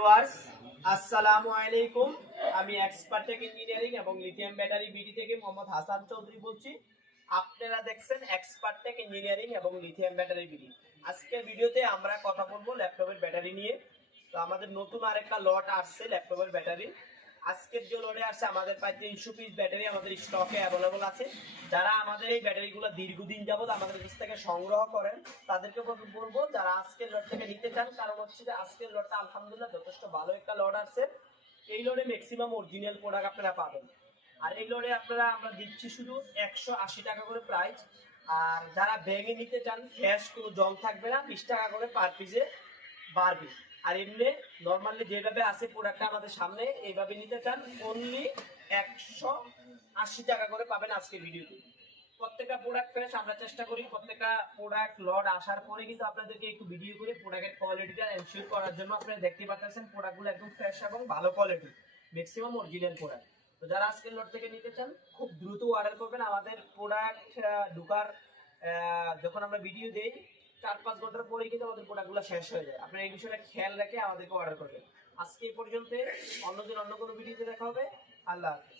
Viewers আসসালামু আলাইকুম। আমি এক্সপার্টেক ইঞ্জিনিয়ারিং এবং লিথিয়াম ব্যাটারি বিডি থেকে মোহাম্মদ হাসান চৌধুরী বলছি। আপনারা দেখছেন এক্সপার্টেক ইঞ্জিনিয়ারিং এবং লিথিয়াম ব্যাটারি বিডি। আজকের ভিডিওতে আমরা কথা বলবো ল্যাপটপের ব্যাটারি নিয়ে। তো আমাদের নতুন আরেকটা লট আসছে ল্যাপটপের ব্যাটারি। আজকের যে লটে আসছে আমাদের প্রায় 300 পিস ব্যাটারি আমাদের স্টকে অ্যাভেলেবল আছে। যারা আমাদের এই ব্যাটারিগুলো দীর্ঘদিন যাবত আমাদের কাছ থেকে সংগ্রহ করেন তাদেরকে বলবো যারা আজকের লট থেকে নিতে চান, কারণ হচ্ছে যে আজকের লটটা আলহামদুলিল্লাহ যথেষ্ট ভালো একটা লট আছে। এই লটে ম্যাক্সিমাম অরিজিনাল প্রোডাক্ট আপনারা পাবেন। আর এই লটে আমরা দিচ্ছি শুধু 180 টাকা করে প্রাইস। আর যারা ব্যাগে নিতে চান ফ্রেশ কোনো জং থাকবে না, 20 টাকা করে পার পিসে বাড়বে। আর এমনি নর্মালি যেভাবে আছে প্রোডাক্টটা আমাদের সামনে এইভাবে নিতে চান অনলি 180 টাকা করে পাবেন আজকের ভিডিওতে। প্রত্যেকটা প্রোডাক্ট ফ্রেশ, আমরা চেষ্টা করি প্রত্যেকটা প্রোডাক্ট লট আসার পরে কিন্তু আপনাদেরকে একটু ভিডিও করে প্রোডাক্টের কোয়ালিটিটা এনশিওর করার জন্য আপনারা দেখতে পাচ্ছেন প্রোডাক্টগুলো একদম ফ্রেশ এবং ভালো কোয়ালিটি, ম্যাক্সিমাম অরিজিনাল প্রোডাক্ট। তো যারা আজকের লট থেকে নিতে চান খুব দ্রুত অর্ডার করবেন। আমাদের প্রোডাক্ট ঢোকার যখন আমরা ভিডিও দেই 4-5 ঘন্টার পরে কিন্তু আমাদের প্রোডাক্টগুলো শেষ হয়ে যায়। আপনারা এই বিষয়টা খেয়াল রেখে আমাদেরকে অর্ডার করবেন। আজকে এই পর্যন্ত, অন্যদিন অন্য কোনো ভিডিওতে দেখা হবে। আল্লাহ হাফেজ।